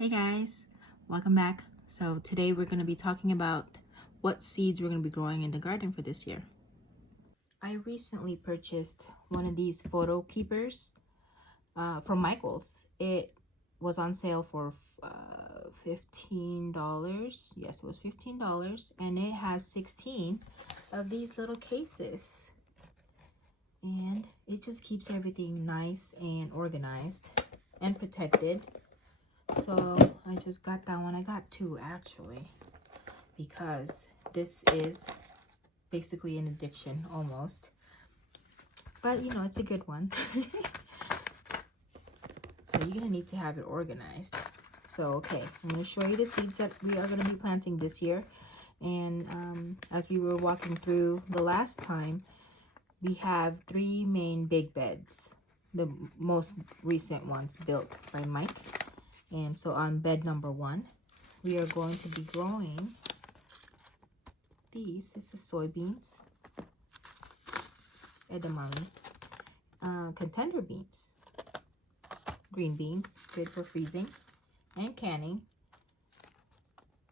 Hey guys, welcome back. So today we're going to be talking about what seeds we're going to be growing in the garden for this year. I recently purchased one of these photo keepers from Michael's. It was on sale for $15. Yes, it was $15, and it has 16 of these little cases. And it just keeps everything nice and organized and protected. So I just got that one. I got two actually, because this is basically an addiction almost. But you know, it's a good one. So you're gonna need to have it organized. So okay, I'm gonna show you the seeds that we are gonna be planting this year. And as we were walking through the last time, we have three main big beds. The most recent ones built by Mike. And so on bed number 1, we are going to be growing these. This is soybeans, edamame, contender beans, green beans, good for freezing and canning,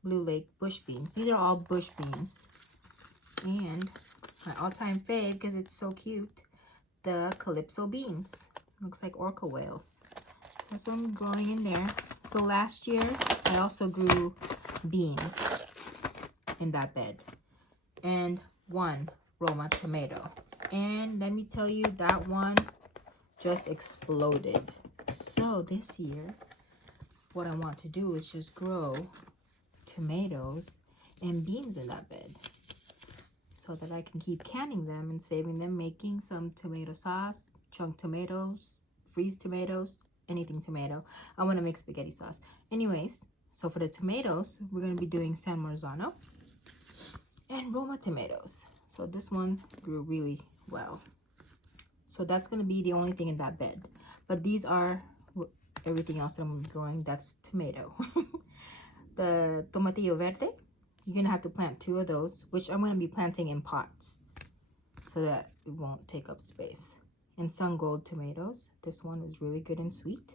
Blue Lake bush beans. These are all bush beans. And my all-time fave, because it's so cute, the calypso beans. Looks like orca whales. That's what I'm growing in there. So last year, I also grew beans in that bed. And one Roma tomato. And let me tell you, that one just exploded. So this year, what I want to do is just grow tomatoes and beans in that bed, so that I can keep canning them and saving them, making some tomato sauce, chunk tomatoes, freeze tomatoes, anything tomato. I want to make spaghetti sauce. Anyways, so for the tomatoes, we're going to be doing San Marzano and Roma tomatoes. So this one grew really well. So that's going to be the only thing in that bed. But these are everything else that I'm growing. That's tomato. The tomatillo verde, you're going to have to plant 2 of those, which I'm going to be planting in pots so that it won't take up space. And sun gold tomatoes. This one is really good and sweet.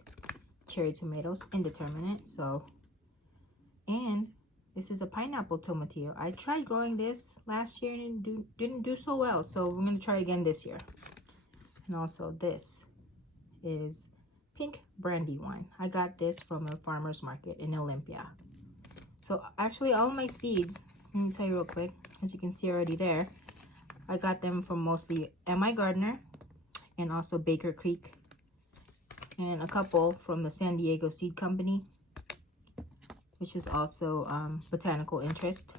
Cherry tomatoes, indeterminate. So, and this is a pineapple tomatillo. I tried growing this last year and didn't do so well. So we're going to try again this year. And also this is pink brandy wine. I got this from a farmer's market in Olympia. So actually all my seeds, let me tell you real quick, as you can see already there, I got them from mostly M.I. Gardner and also Baker Creek, and a couple from the San Diego Seed Company, which is also Botanical Interest,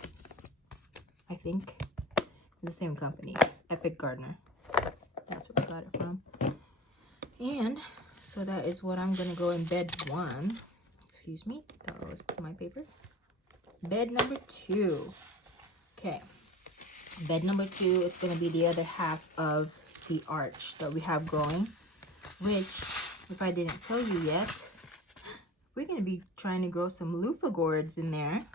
I think. The same company, Epic Gardener. That's where I got it from. And so that is what I'm gonna go in bed 1. Excuse me, that was my paper. Bed number 2. Okay, bed number 2, it's gonna be the other half of the arch that we have growing, which, if I didn't tell you yet, we're going to be trying to grow some loofah gourds in there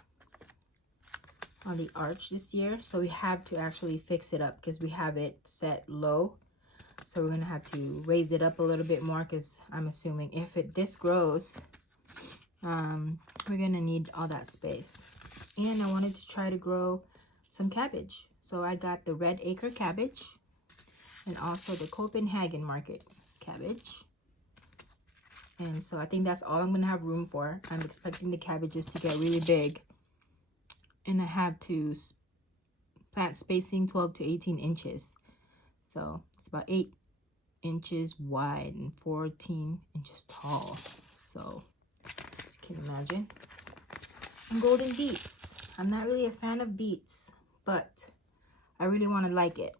on the arch this year. So we have to actually fix it up because we have it set low. So we're going to have to raise it up a little bit more, because I'm assuming if this grows, we're going to need all that space. And I wanted to try to grow some cabbage. So I got the red acre cabbage and also the Copenhagen market cabbage. And so I think that's all I'm going to have room for. I'm expecting the cabbages to get really big. And I have to plant spacing 12 to 18 inches. So it's about 8 inches wide and 14 inches tall. So you can imagine. And golden beets. I'm not really a fan of beets, but I really want to like it.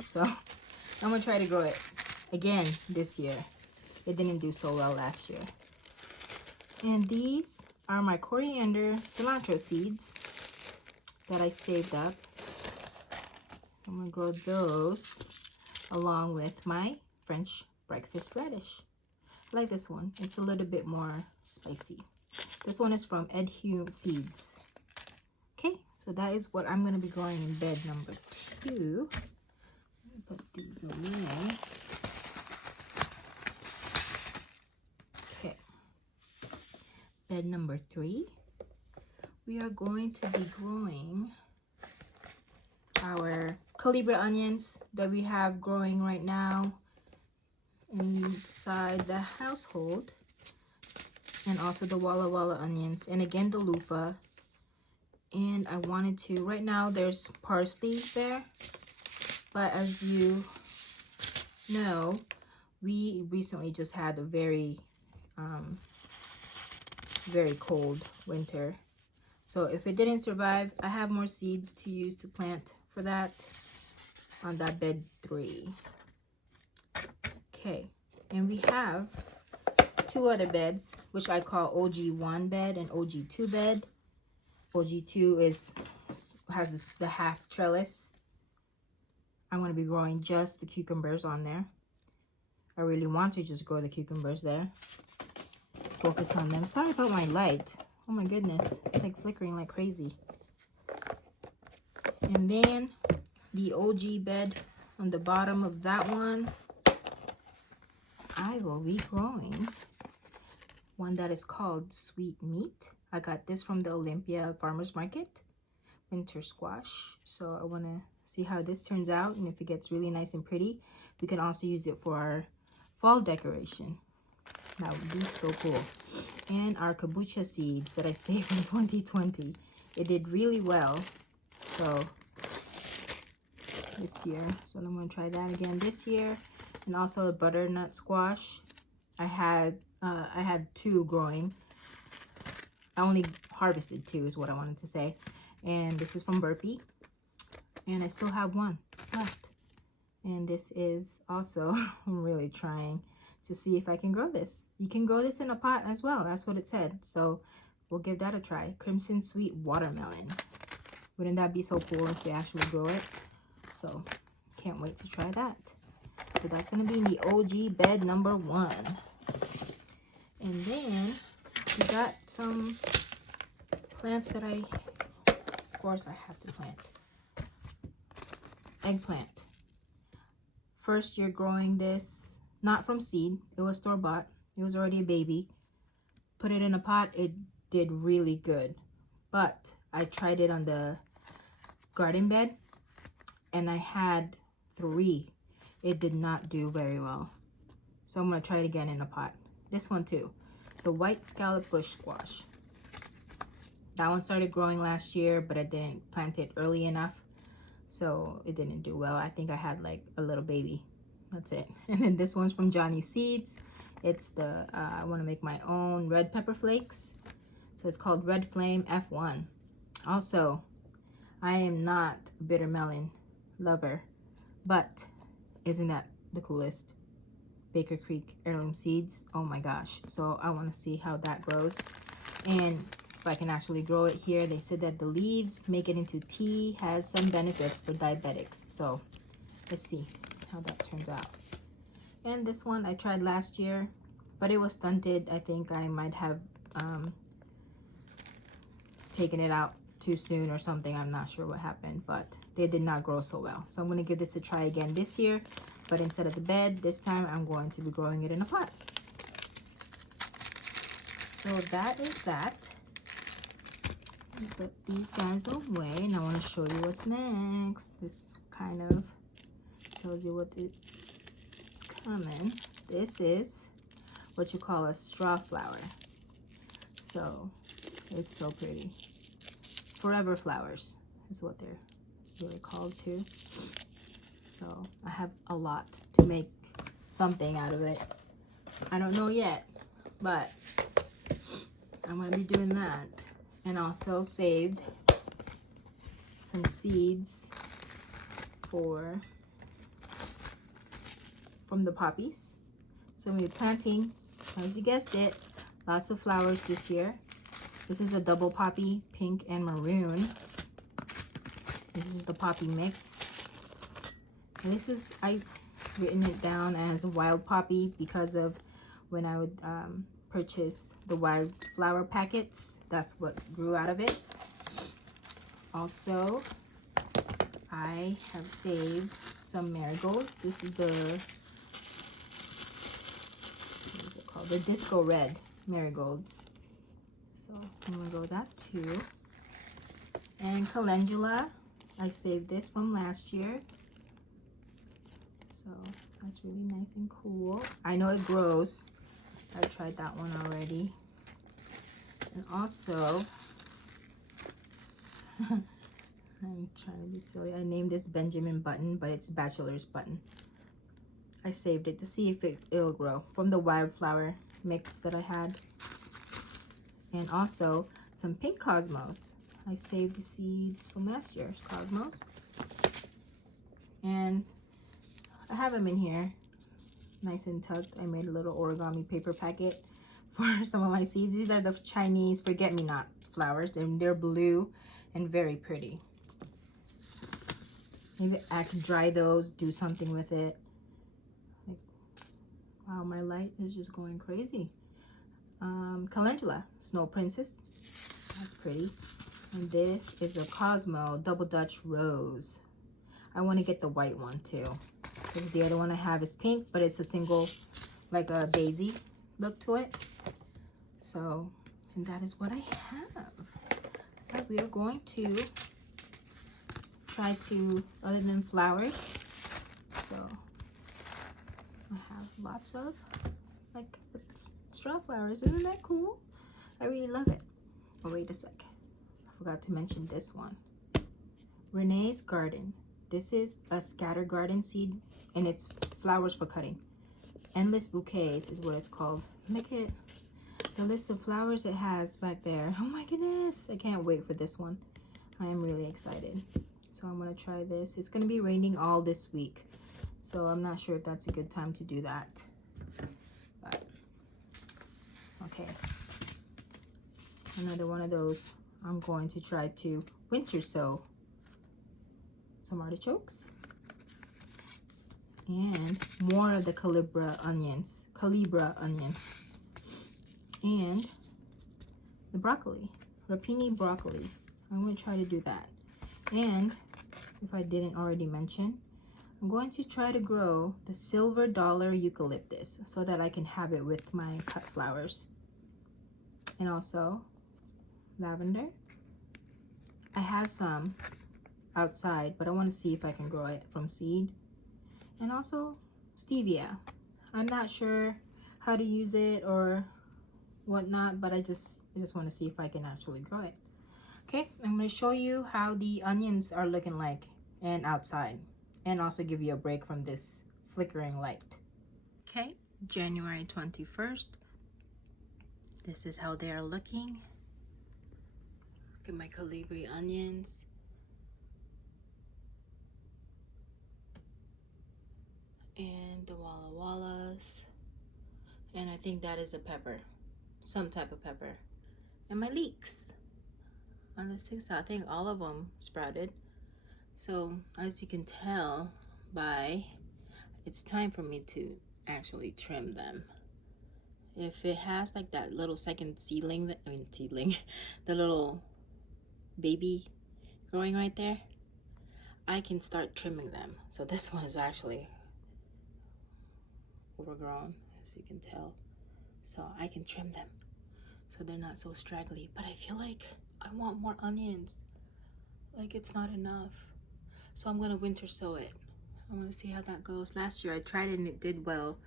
So I'm going to try to grow it again this year. It didn't do so well last year. And these are my coriander cilantro seeds that I saved up. I'm going to grow those along with my French breakfast radish. I like this one. It's a little bit more spicy. This one is from Ed Hume Seeds. Okay, so that is what I'm going to be growing in bed number 2. Put these away. Okay, bed number 3. We are going to be growing our Calibra onions that we have growing right now inside the household, and also the Walla Walla onions, and again the loofah. And I wanted to, right now there's parsley there, but as you know, we recently just had a very cold winter. So if it didn't survive, I have more seeds to use to plant for that on that bed 3. Okay, and we have 2 other beds, which I call OG1 bed and OG2 bed. OG2 has the half trellis. I'm going to be growing just the cucumbers on there. I really want to just grow the cucumbers there. Focus on them. Sorry about my light. Oh my goodness, it's like flickering like crazy. And then the OG bed on the bottom of that one, I will be growing one that is called Sweet Meat. I got this from the Olympia Farmers Market, winter squash. So I want to see how this turns out, and if it gets really nice and pretty, we can also use it for our fall decoration. That would be so cool. And our kombucha seeds that I saved in 2020. It did really well. So this year. So I'm going to try that again this year. And also a butternut squash. I had 2 growing. I only harvested 2 is what I wanted to say. And this is from Burpee. And I still have 1 left. And this is also, I'm really trying to see if I can grow this. You can grow this in a pot as well. That's what it said. So we'll give that a try. Crimson Sweet Watermelon. Wouldn't that be so cool if we actually grow it? So can't wait to try that. So that's going to be in the OG bed number 1. And then we got some plants that of course I have to plant. Eggplant. First year growing this, not from seed. It was store-bought. It was already a baby. Put it in a pot. It did really good. But I tried it on the garden bed, and I had 3. It did not do very well. So I'm going to try it again in a pot. This one too. The white scallop bush squash. That one started growing last year, but I didn't plant it early enough. So it didn't do well. I think I had like a little baby. That's it. And then this one's from Johnny's Seeds. It's the, I want to make my own red pepper flakes. So it's called Red Flame F1. Also, I am not a bitter melon lover, but isn't that the coolest? Baker Creek heirloom seeds. Oh my gosh. So I want to see how that grows. And if I can actually grow it here. They said that the leaves make it into tea, has some benefits for diabetics. So let's see how that turns out. And this one I tried last year, but it was stunted. I think I might have taken it out too soon or something. I'm not sure what happened, but they did not grow so well. So I'm going to give this a try again this year, but instead of the bed, this time I'm going to be growing it in a pot. So that is that. Put these guys away, and I want to show you what's next. This kind of tells you what it's coming. This is what you call a straw flower. So it's so pretty. Forever flowers is what they're really called too. So I have a lot to make something out of it. I don't know yet, but I'm going to be doing that. And also saved some seeds from the poppies. So we're planting, as you guessed it, lots of flowers this year. This is a double poppy, pink and maroon. This is the poppy mix. And this is, I've written it down as a wild poppy because of when I would purchase the wildflower packets. That's what grew out of it. Also, I have saved some marigolds. This is the, what is it called? The disco red marigolds. So I'm gonna go with that too. And calendula, I saved this from last year. So that's really nice and cool. I know it grows. I tried that one already. And also, I'm trying to be silly. I named this Benjamin Button, but it's Bachelor's Button. I saved it to see if it'll grow from the wildflower mix that I had. And also some pink cosmos. I saved the seeds from last year's cosmos. And I have them in here, nice and tucked. I made a little origami paper packet for some of my seeds. These are the Chinese forget-me-not flowers, and they're blue and very pretty. Maybe I can dry those, do something with it. Like, wow, my light is just going crazy. Calendula, Snow Princess. That's pretty. And this is a Cosmo Double Dutch Rose. I want to get the white one too. Because the other one I have is pink, but it's a single, like a daisy look to it. So, and that is what I have. But we are going to try to, other than flowers, so I have lots of like straw flowers. Isn't that cool? I really love it. Oh, wait a sec. I forgot to mention this one. Renee's Garden. This is a scatter garden seed, and it's flowers for cutting. Endless Bouquets is what it's called. Look at the list of flowers it has back there. Oh my goodness. I can't wait for this one. I am really excited. So I'm going to try this. It's going to be raining all this week. So I'm not sure if that's a good time to do that. But, okay. Another one of those. I'm going to try to winter sow some artichokes. And more of the Calibra onions. And the broccoli. Rapini broccoli. I'm going to try to do that. And if I didn't already mention, I'm going to try to grow the silver dollar eucalyptus so that I can have it with my cut flowers. And also lavender. I have some outside, but I want to see if I can grow it from seed. And also stevia. I'm not sure how to use it or whatnot, but I just want to see if I can actually grow it. Okay, I'm going to show you how the onions are looking like and outside, and also give you a break from this flickering light. Okay, January 21st. This is how they are looking. Look at my Calibri onions. And the Walla Wallas. And I think that is a pepper. Some type of pepper. And my leeks. On the 6th, I think all of them sprouted. So as you can tell by, it's time for me to actually trim them. If it has like that little second seedling, the little baby growing right there, I can start trimming them. So this one is actually overgrown, as you can tell. So I can trim them so they're not so straggly. But I feel like I want more onions. Like it's not enough. So I'm gonna winter sow it. I wanna see how that goes. Last year I tried it and it did well,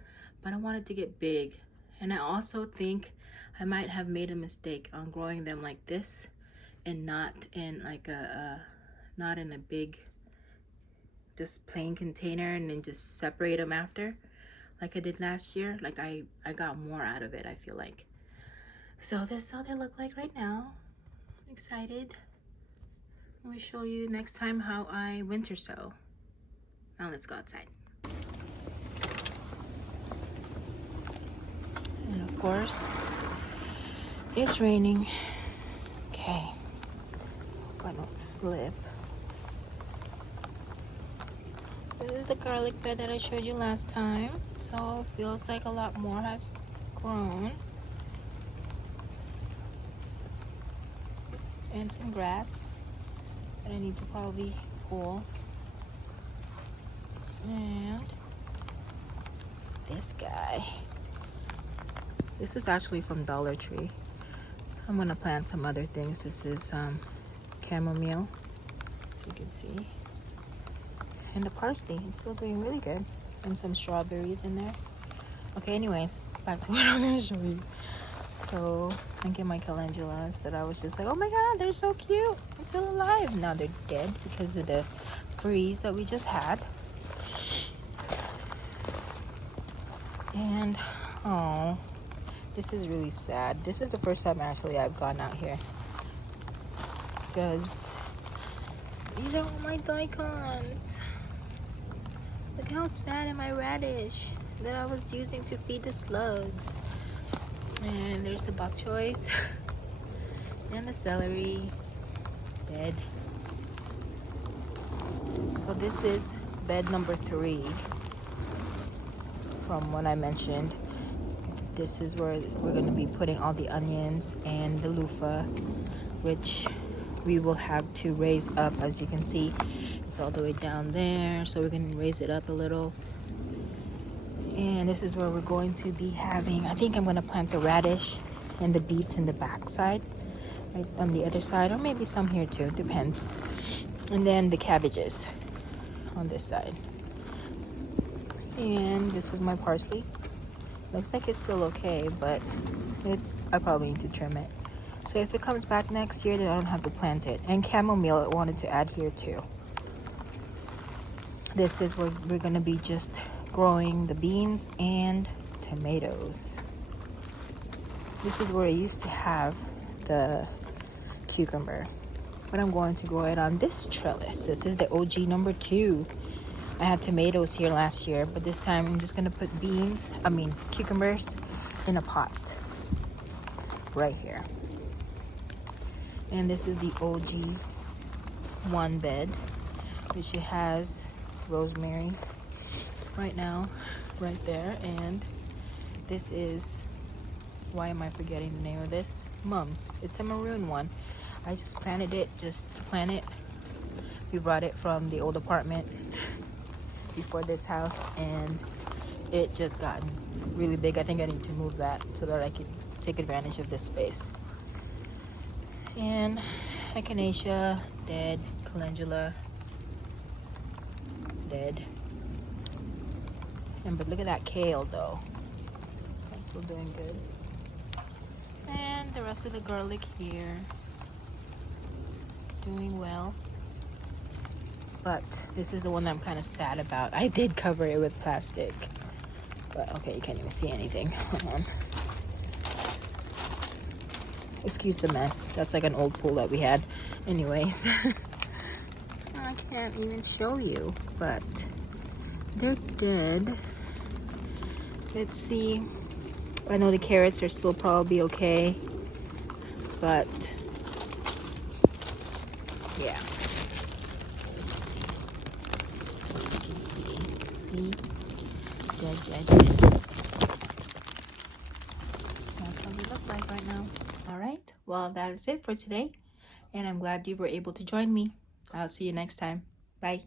but I wanted to get big. And I also think I might have made a mistake on growing them like this and not in like not in a big, just plain container and then just separate them after like I did last year. Like I got more out of it, I feel like. So this is how they look like right now. Excited. Let me show you next time how I winter sow. Now let's go outside. And of course, it's raining. Okay. Hope I don't slip. This is the garlic bed that I showed you last time. So it feels like a lot more has grown. And some grass that I need to probably pull. And this guy. This is actually from Dollar Tree. I'm gonna plant some other things. This is chamomile, as you can see, and the parsley. It's still doing really good, and some strawberries in there. Okay, anyways, back to what I was gonna show you. So I get my calendulas that I was just like, oh my god, they're so cute, they're still alive. Now they're dead because of the freeze that we just had. And oh, this is really sad. This is the first time actually I've gone out here, because these are all my daikons. Look how sad am my radish that I was using to feed the slugs. And there's the bok choys and the celery, dead. So this is bed number 3 from what I mentioned. This is where we're going to be putting all the onions and the loofah, which we will have to raise up. As you can see, it's all the way down there, so we're going to raise it up a little. And this is where we're going to be having, I think I'm going to plant the radish and the beets in the back side, right on the other side, or maybe some here too, depends. And then the cabbages on this side. And this is my parsley. Looks like it's still okay, but I probably need to trim it. So if it comes back next year, then I don't have to plant it. And chamomile, I wanted to add here too. This is where we're going to be just growing the beans and tomatoes. This is where I used to have the cucumber, but I'm going to grow it on this trellis. This is the OG number 2. I had tomatoes here last year, but this time I'm just gonna put cucumbers in a pot right here. And this is the OG 1 bed, which it has rosemary right now, right there. And this is, why am I forgetting the name of this? Mums. It's a maroon one. I just planted it just to plant it. We brought it from the old apartment before this house, and it just got really big. I think I need to move that so that I can take advantage of this space. And echinacea, dead. Calendula, dead. But look at that kale though, that's still doing good. And the rest of the garlic here, doing well. But this is the one that I'm kind of sad about. I did cover it with plastic, but okay, you can't even see anything. Hold on. Excuse the mess. That's like an old pool that we had. Anyways, I can't even show you, but they're dead. Let's see. I know the carrots are still probably okay, but yeah. See? Dead. That's what we look like right now. Alright, well that is it for today, and I'm glad you were able to join me. I'll see you next time. Bye.